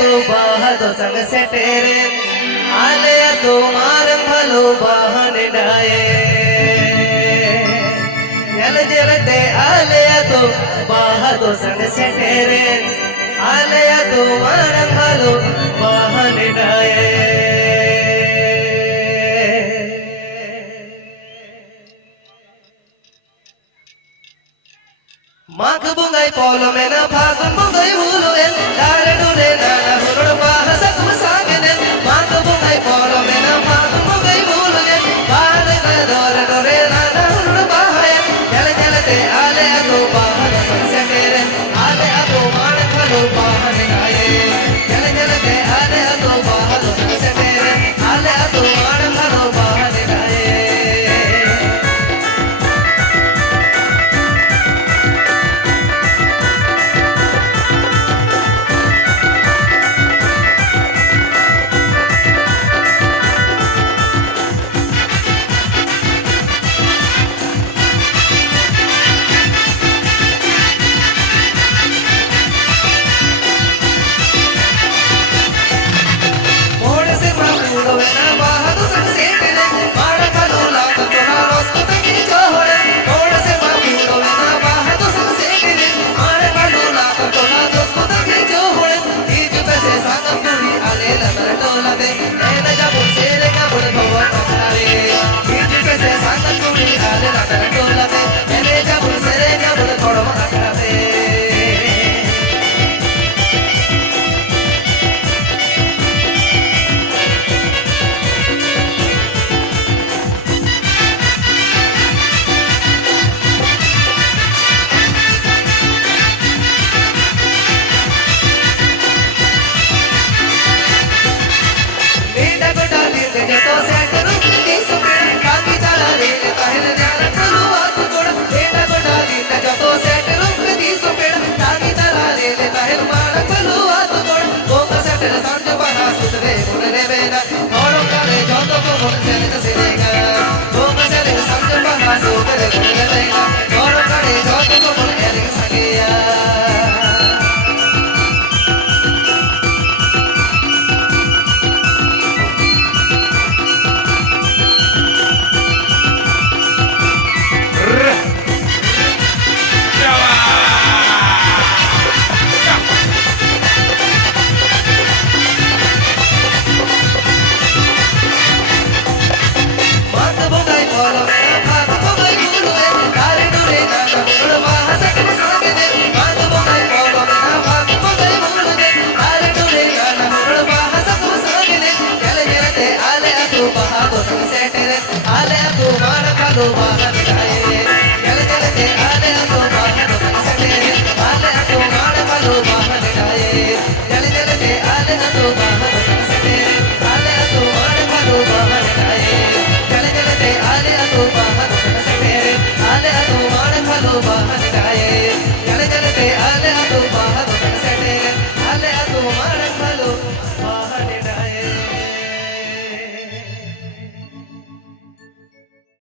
तू बाहर संग से तेरे आले तुम्हार भलो बहन डाए जल जलते आले तो बाहर संग से तेरे आले तुम्हार भलो बहन डाए माघ बुंगाई पोलो में ना फागुन बुंगाई भूलो है लाल डोले नाना हुरड़ बाह सकम सागे माघ बुंगाई पोलो में ना फागुन बुंगाई भूलो है बाल का डोरे डोरे नाना हुरड़ बाह है जल जलते आले तो बाहर संसे तेरे आले तो मान खलो बाहर गाए जल जलते आले तो बाहर संसे तेरे आले तो मान खलो बाहर गाए आले तू मान खलो बाहर